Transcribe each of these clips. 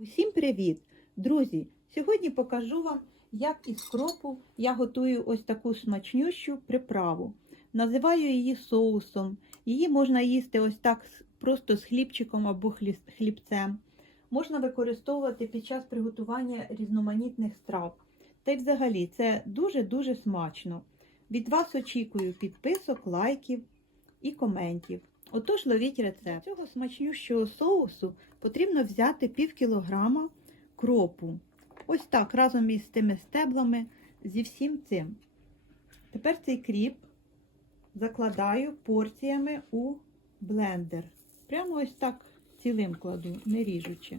Усім привіт! Друзі! Сьогодні покажу вам, як із кропу я готую ось таку смачнющу приправу. Називаю її соусом. Її можна їсти ось так просто з хлібчиком або хлібцем. Можна використовувати під час приготування різноманітних страв. Та й взагалі це дуже-дуже смачно. Від вас очікую підписок, лайків і коментів. Отож ловіть рецепт. Для цього смачнющого соусу потрібно взяти пів кілограма кропу. Ось так, разом із тими стеблами, зі всім цим. Тепер цей кріп закладаю порціями у блендер. Прямо ось так цілим кладу, не ріжучи.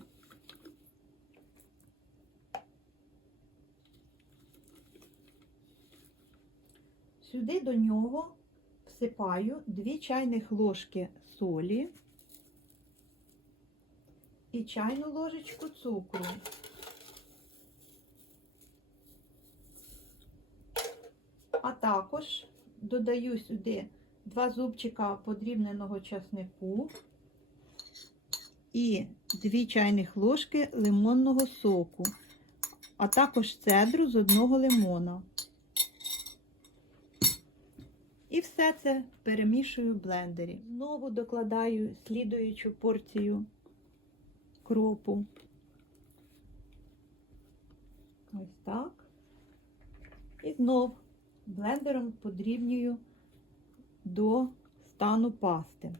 Сюди до нього всипаю 2 чайних ложки солі і чайну ложечку цукру. А також додаю сюди 2 зубчика подрібненого часнику і 2 чайних ложки лимонного соку, а також цедру з одного лимона. І все це перемішую в блендері. Знову докладаю слідуючу порцію кропу. Ось так. І знов блендером подрібнюю до стану пасти.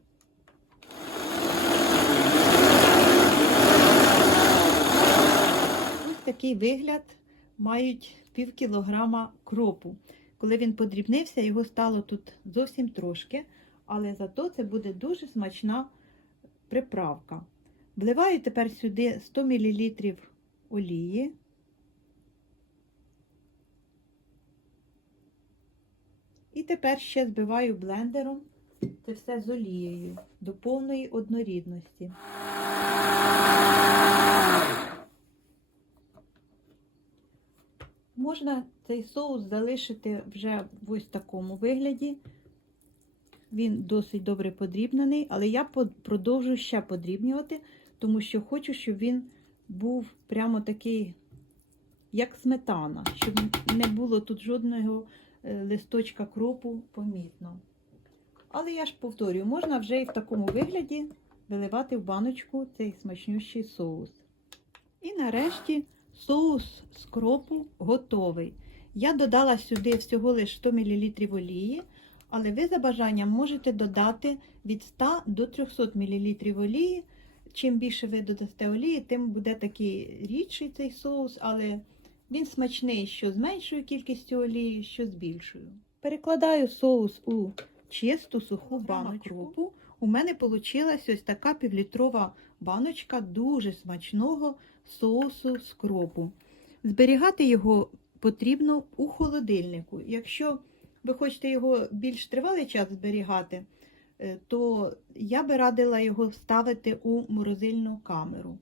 Ось такий вигляд мають пів кілограма кропу. Коли він подрібнився, його стало тут зовсім трошки, але зато це буде дуже смачна приправка. Вливаю тепер сюди 100 мл олії. І тепер ще збиваю блендером це все з олією до повної однорідності. Можна цей соус залишити вже в ось такому вигляді. Він досить добре подрібнений, але я продовжую ще подрібнювати, тому що хочу, щоб він був прямо такий, як сметана, щоб не було тут жодного е, листочка кропу помітно. Але я ж повторюю, можна вже і в такому вигляді виливати в баночку цей смачнющий соус. І нарешті соус з кропу готовий. Я додала сюди всього лише 100 мл олії, але ви за бажанням можете додати від 100 до 300 мл олії. Чим більше ви додасте олії, тим буде такий рідший цей соус, але він смачний що з меншою кількістю олії, що з більшою. Перекладаю соус у чисту суху баночку. У мене вийшла ось така півлітрова баночка дуже смачного соусу з кропу. Зберігати його потрібно у холодильнику. Якщо ви хочете його більш тривалий час зберігати, е, то я би радила його вставити у морозильну камеру.